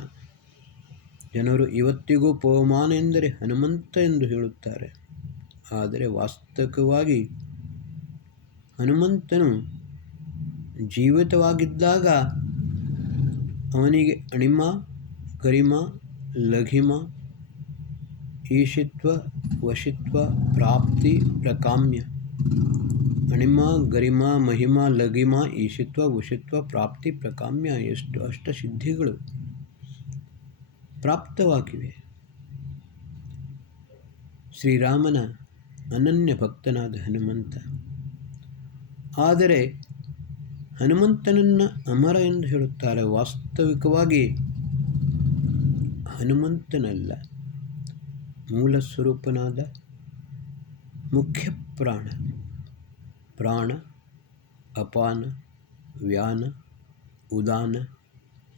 ಜನರು ಇವತ್ತಿಗೂ ಪವಮಾನ ಎಂದರೆ ಹನುಮಂತ ಎಂದು ಹೇಳುತ್ತಾರೆ. ಆದರೆ ವಾಸ್ತವಿಕವಾಗಿ ಹನುಮಂತನು ಜೀವಿತವಾಗಿದ್ದಾಗ ಅವನಿಗೆ ಅಣಿಮ ಗರಿಮ ಲಘಿಮ ಈಶಿತ್ವ ವಶಿತ್ವ ಪ್ರಾಪ್ತಿ ಪ್ರಕಾಮ್ಯ. ಅಣಿಮ ಗರಿಮ ಮಹಿಮ ಲಘಿಮ ಈಶಿತ್ವ ವಶಿತ್ವ ಪ್ರಾಪ್ತಿ ಪ್ರಕಾಮ್ಯ ಎಷ್ಟು ಅಷ್ಟಸಿದ್ಧಿಗಳು ಪ್ರಾಪ್ತವಾಗಿವೆ. ಶ್ರೀರಾಮನ ಅನನ್ಯ ಭಕ್ತನಾದ ಹನುಮಂತ. ಆದರೆ ಹನುಮಂತನನ್ನು ಅಮರ ಎಂದು ಹೇಳುತ್ತಾರೆ. ವಾಸ್ತವಿಕವಾಗಿ ಹನುಮಂತನಲ್ಲ, ಮೂಲ ಸ್ವರೂಪನಾದ ಮುಖ್ಯ ಪ್ರಾಣ ಅಪಾನ ವ್ಯಾನ ಉದಾನ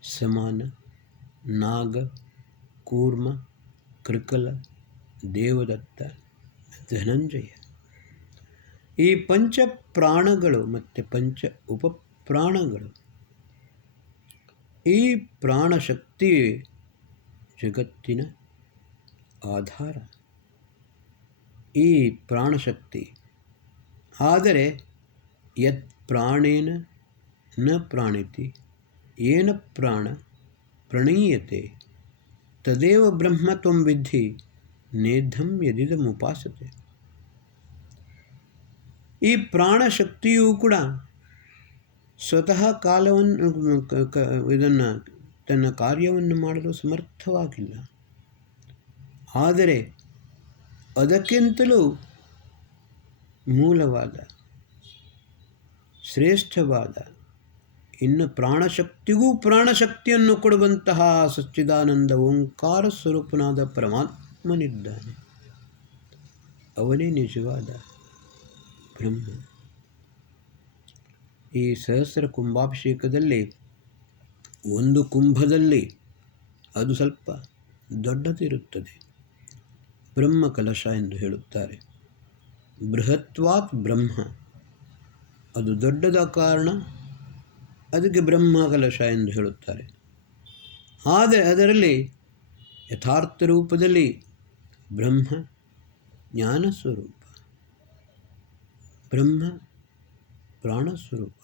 ಸಮಾನ ನಾಗ ಕೂರ್ಮ ಕೃಕಲ ದೇವದತ್ತ ಧನಂಜಯ. ಈ ಪಂಚ ಪ್ರಾಣಗಳು ಮತ್ತು ಪಂಚ ಉಪಪ್ರಾಣಗಳು, ಈ ಪ್ರಾಣಶಕ್ತಿ ಜಗತ್ತಿನ ಆಧಾರ. ಈ ಪ್ರಾಣಶಕ್ತಿ ಆದರೆ ಯತ್ ಪ್ರಾಣೇನ ನ ಪ್ರಾಣಿತಿ ಯೇನ ಪ್ರಾಣ ಪ್ರಣೀಯತೆ ತದೇವ ಬ್ರಹ್ಮ ತ್ವಂ ವಿದ್ಧಿ ನೇಧಂ ಯದಿದಮುಪಾಸತೆ. ಈ ಪ್ರಾಣಶಕ್ತಿಯೂ ಕೂಡ ಸ್ವತಃ ಇದನ್ನು ತನ್ನ ಕಾರ್ಯವನ್ನು ಮಾಡಲು ಸಮರ್ಥವಾಗಿಲ್ಲ. ಆದರೆ ಅದಕ್ಕಿಂತಲೂ ಮೂಲವಾದ ಶ್ರೇಷ್ಠವಾದ ಇನ್ನು ಪ್ರಾಣಶಕ್ತಿಗೂ ಪ್ರಾಣಶಕ್ತಿಯನ್ನು ಕೊಡುವಂತಹ ಸಚ್ಚಿದಾನಂದ ಓಂಕಾರ ಸ್ವರೂಪನಾದ ಪರಮಾತ್ಮನಿದ್ದಾನೆ. ಅವನೇ ನಿಜವಾದ ಬ್ರಹ್ಮ. ಈ ಸಹಸ್ರ ಕುಂಭಾಭಿಷೇಕದಲ್ಲಿ ಒಂದು ಕುಂಭದಲ್ಲಿ ಅದು ಸ್ವಲ್ಪ ದೊಡ್ಡದಿರುತ್ತದೆ, ಬ್ರಹ್ಮ ಕಲಶ ಎಂದು ಹೇಳುತ್ತಾರೆ. ಬೃಹತ್ವಾತ್ ಬ್ರಹ್ಮ, ಅದು ದೊಡ್ಡದ ಕಾರಣ ಅದಕ್ಕೆ ಬ್ರಹ್ಮ ಕಲಶ ಎಂದು ಹೇಳುತ್ತಾರೆ. ಆದರೆ ಅದರಲ್ಲಿ ಯಥಾರ್ಥ ರೂಪದಲ್ಲಿ ಬ್ರಹ್ಮ ಜ್ಞಾನ ಸ್ವರೂಪ, ಬ್ರಹ್ಮ ಪ್ರಾಣಸ್ವರೂಪ,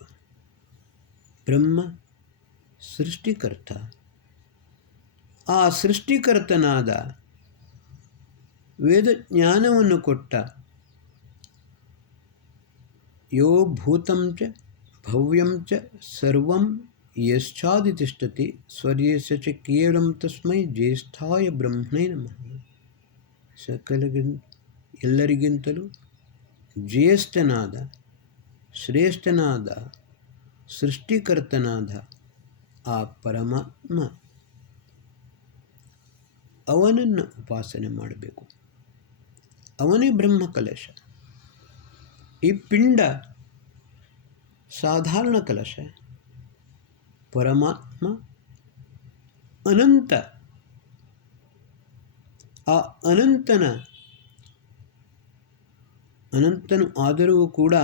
ಬ್ರಹ್ಮ ಸೃಷ್ಟಿಕರ್ತ. ಆ ಸೃಷ್ಟಿಕರ್ತನಾದ ವೇದಜ್ಞಾನವನ್ನು ಕೊಟ್ಟ ಯೋ ಭೂತಂ ಚ ಭವ್ಯಂ ಚ ಸರ್ವಂ ಯಶ್ಚಾದಿತಿಷ್ಠತಿ ಸ್ವರ್ಯಸ್ಯ ಚ ಕೇವಲಂ ತಸ್ಮೈ ಜ್ಯೇಷ್ಠಾಯ ಬ್ರಹ್ಮಣೇ ನಮಃ. ಎಲ್ಲರಿಗಿಂತಲೂ ಜ್ಯೇಷ್ಠನಾದ ಶ್ರೇಷ್ಠನಾದ ಸೃಷ್ಟಿಕರ್ತನಾದ ಆ ಪರಮಾತ್ಮ ಅವನನ್ನು ಉಪಾಸನೆ ಮಾಡಬೇಕು. ಅವನೇ ಬ್ರಹ್ಮಕಲಶ. ಈ ಪಿಂಡ ಸಾಧಾರಣ ಕಲಶ, ಪರಮಾತ್ಮ ಅನಂತ. ಆ ಅನಂತನು ಆದರೂ ಕೂಡ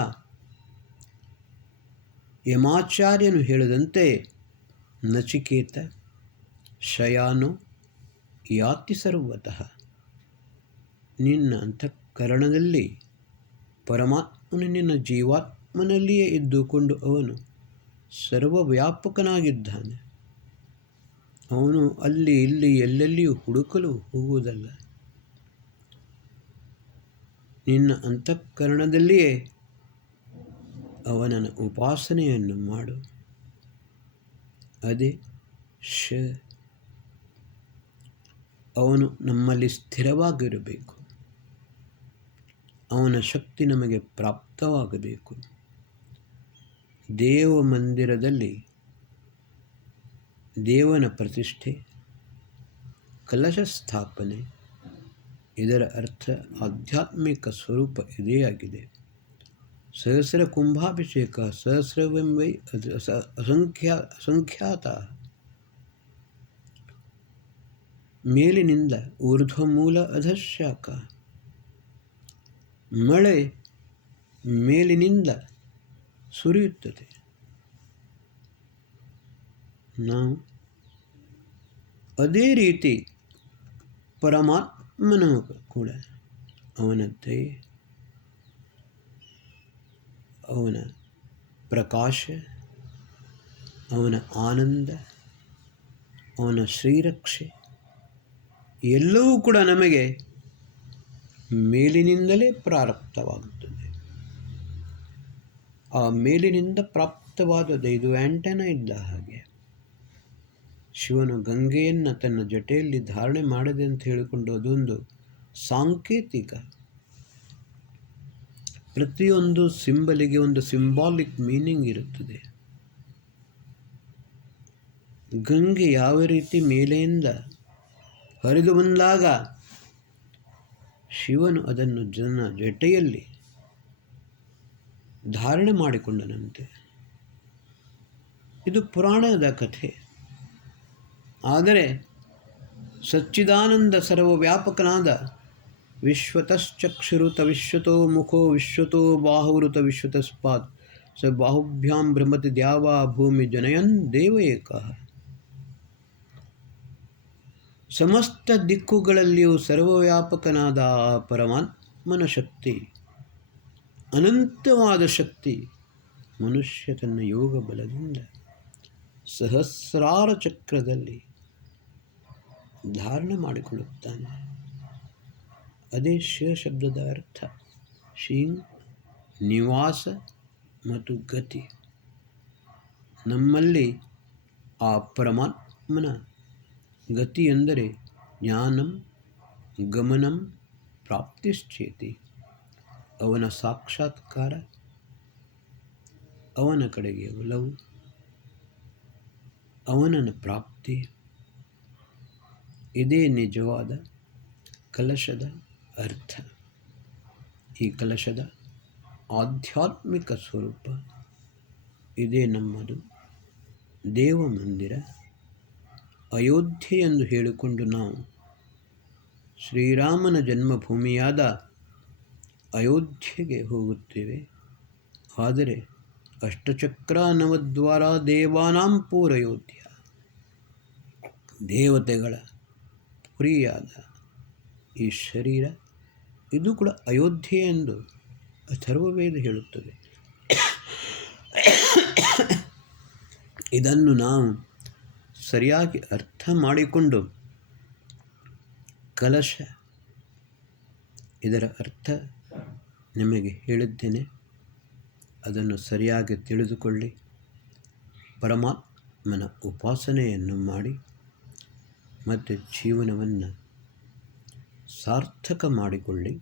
ಯಮಾಚಾರ್ಯನು ಹೇಳಿದಂತೆ ನಚಿಕೇತ ಶಯಾನೋ ಯಾತಿ ಸರ್ವತಃ. ನಿನ್ನ ಅಂತಃಕರಣದಲ್ಲಿ ಪರಮಾತ್ಮನು ನಿನ್ನ ಜೀವಾತ್ಮನಲ್ಲಿಯೇ ಇದ್ದುಕೊಂಡು ಅವನು ಸರ್ವವ್ಯಾಪಕನಾಗಿದ್ದಾನೆ. ಅವನು ಅಲ್ಲಿ ಇಲ್ಲಿ ಎಲ್ಲೆಲ್ಲಿಯೂ ಹುಡುಕಲು ಹೋಗುವುದಲ್ಲ. ನಿನ್ನ ಅಂತಃಕರಣದಲ್ಲಿಯೇ ಅವನ ಉಪಾಸನೆಯನ್ನು ಮಾಡು. ಅದೇ ಅವನು ನಮ್ಮಲ್ಲಿ ಸ್ಥಿರವಾಗಿರಬೇಕು. ಅವನ ಶಕ್ತಿ ನಮಗೆ ಪ್ರಾಪ್ತವಾಗಬೇಕು. ದೇವ ಮಂದಿರದಲ್ಲಿ ದೇವನ ಪ್ರತಿಷ್ಠೆ, ಕಲಶ ಸ್ಥಾಪನೆ, ಇದರ ಅರ್ಥ ಆಧ್ಯಾತ್ಮಿಕ ಸ್ವರೂಪ ಇದೇ ಆಗಿದೆ. ಸಹಸ್ರ ಕುಂಭಾಭಿಷೇಕ ಸಹಸ್ರವೆಂಬೈ ಅಸಂಖ್ಯಾತ. ಮೇಲಿನಿಂದ ಊರ್ಧ್ವಮೂಲ ಅಧಃಶಾಖ. ಮಳೆ ಮೇಲಿನಿಂದ ಸುರಿಯುತ್ತದೆ. ನಾವು ಅದೇ ರೀತಿ ಪರಮಾತ್ಮನ ಕೂಡ ಅವನ ದಯೆ, ಅವನ ಪ್ರಕಾಶ, ಅವನ ಆನಂದ, ಅವನ ಶ್ರೀರಕ್ಷೆ ಎಲ್ಲವೂ ಕೂಡ ನಮಗೆ ಮೇಲಿನಿಂದಲೇ ಪ್ರಾಪ್ತವಾಗುತ್ತದೆ. ಆ ಮೇಲಿನಿಂದ ಪ್ರಾಪ್ತವಾದದ್ದು ಇದು ಆ್ಯಂಟೆನಾ ಇದ್ದ ಹಾಗೆ. ಶಿವನು ಗಂಗೆಯನ್ನು ತನ್ನ ಜಟೆಯಲ್ಲಿ ಧಾರಣೆ ಮಾಡಿದೆ ಅಂತ ಹೇಳಿಕೊಂಡು ಅದೊಂದು ಸಾಂಕೇತಿಕ. ಪ್ರತಿಯೊಂದು ಸಿಂಬಲಿಗೆ ಒಂದು ಸಿಂಬಾಲಿಕ್ ಮೀನಿಂಗ್ ಇರುತ್ತದೆ. ಗಂಗೆ ಯಾವ ರೀತಿ ಮೇಲೆಯಿಂದ ಹರಿದು ಬಂದಾಗ ಶಿವನು ಅದನ್ನು ಜಟೆಯಲ್ಲಿ ಧಾರಣೆ ಮಾಡಿಕೊಂಡನಂತೆ. ಇದು ಪುರಾಣದ ಕಥೆ. ಆದರೆ ಸಚ್ಚಿದಾನಂದ ಸರ್ವವ್ಯಾಪಕನಾದ ವಿಶ್ವತಶ್ಚಕ್ಷುರುತ ವಿಶ್ವತೋ ಮುಖೋ ವಿಶ್ವತೋ ಬಾಹುರುತ ವಿಶ್ವತಸ್ಪಾತ್ ಸ ಬಾಹುಭ್ಯಾಂ ಭ್ರಮತಿ ದ್ಯಾವಾ ಭೂಮಿ ಜನಯನ್ ದೇವ ಏಕಃ. ಸಮಸ್ತ ದಿಕ್ಕುಗಳಲ್ಲಿಯೂ ಸರ್ವವ್ಯಾಪಕನಾದ ಆ ಪರಮಾತ್ಮನ ಶಕ್ತಿ, ಅನಂತವಾದ ಶಕ್ತಿ, ಮನುಷ್ಯ ತನ್ನ ಯೋಗ ಬಲದಿಂದ ಸಹಸ್ರಾರ ಚಕ್ರದಲ್ಲಿ ಧಾರಣೆ ಮಾಡಿಕೊಳ್ಳುತ್ತಾನೆ. ಅದೇ ಶಿವ ಶಬ್ದದ ಅರ್ಥ. ಶೀಂ ನಿವಾಸ ಮತ್ತು ಗತಿ. ನಮ್ಮಲ್ಲಿ ಆ ಪರಮಾತ್ಮನ ಗತಿ ಎಂದರೆ ಜ್ಞಾನಂ ಗಮನಂ ಪ್ರಾಪ್ತಿಶ್ಚೇತಿ. ಅವನ ಸಾಕ್ಷಾತ್ಕಾರ, ಅವನ ಕಡೆಗೆ ಒಲವು, ಅವನನ್ನು ಪ್ರಾಪ್ತಿ. ಇದೇ ನಿಜವಾದ ಕಲಶದ ಅರ್ಥ. ಈ ಕಲಶದ ಆಧ್ಯಾತ್ಮಿಕ ಸ್ವರೂಪ ಇದೇ ನಮ್ಮದು ದೇವ ಮಂದಿರ ಅಯೋಧ್ಯೆ ಎಂದು ಹೇಳಿಕೊಂಡು ನಾವು ಶ್ರೀರಾಮನ ಜನ್ಮಭೂಮಿಯಾದ ಅಯೋಧ್ಯೆಗೆ ಹೋಗುತ್ತೇವೆ. ಆದರೆ ಅಷ್ಟಚಕ್ರ ನವದ್ವಾರ ದೇವಾನಾಂ ಪೂರಯೋಧ್ಯ, ದೇವತೆಗಳ ಪುರಿಯಾದ ಈ ಶರೀರ ಇದು ಕೂಡ ಅಯೋಧ್ಯೆ ಎಂದು ಅಥರ್ವವೇದ ಹೇಳುತ್ತದೆ. ಇದನ್ನು ನಾವು ಸರಿಯಾಗಿ ಅರ್ಥ ಮಾಡಿಕೊಂಡು ಕಲಶ ಇದರ ಅರ್ಥ ನಿಮಗೆ ಹೇಳಿದ್ದೇನೆ. ಅದನ್ನು ಸರಿಯಾಗಿ ತಿಳಿದುಕೊಳ್ಳಿ. ಪರಮಾತ್ಮನ ಉಪಾಸನೆಯನ್ನು ಮಾಡಿ ಮತ್ತು ಜೀವನವನ್ನು ಸಾರ್ಥಕ ಮಾಡಿಕೊಳ್ಳಿ.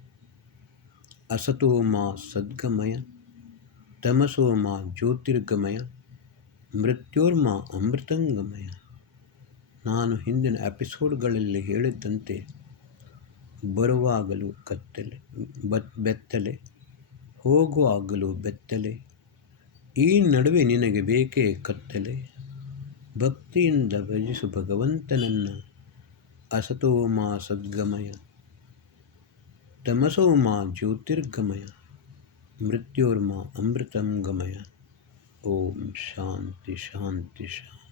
ಅಸತೋ ಮಾ ಸದ್ಗಮಯ ತಮಸೋ ಮಾ ಜ್ಯೋತಿರ್ಗಮಯ ಮೃತ್ಯೋರ್ಮಾ ಅಮೃತಂಗಮಯ. ನಾನು ಹಿಂದಿನ ಎಪಿಸೋಡ್ಗಳಲ್ಲಿ ಹೇಳಿದ್ದಂತೆ ಬರುವಾಗಲೂ ಕತ್ತಲೆ ಬೆತ್ತಲೆ, ಹೋಗುವಾಗಲೂ ಬೆತ್ತಲೆ, ಈ ನಡುವೆ ನಿನಗೆ ಬೇಕೇ ಕತ್ತಲೆ. ಭಕ್ತಿಯಿಂದ ಭಜಿಸು ಭಗವಂತನನ್ನ. ಅಸತೋ ಮಾ ಸದ್ಗಮಯ, ತಮಸೋ ಮಾ ಜ್ಯೋತಿರ್ಗಮಯ, ಮೃತ್ಯೋರ್ಮಾ ಅಮೃತಂ ಗಮಯ. ಓಂ ಶಾಂತಿ ಶಾಂತಿ ಶಾಂತಿ.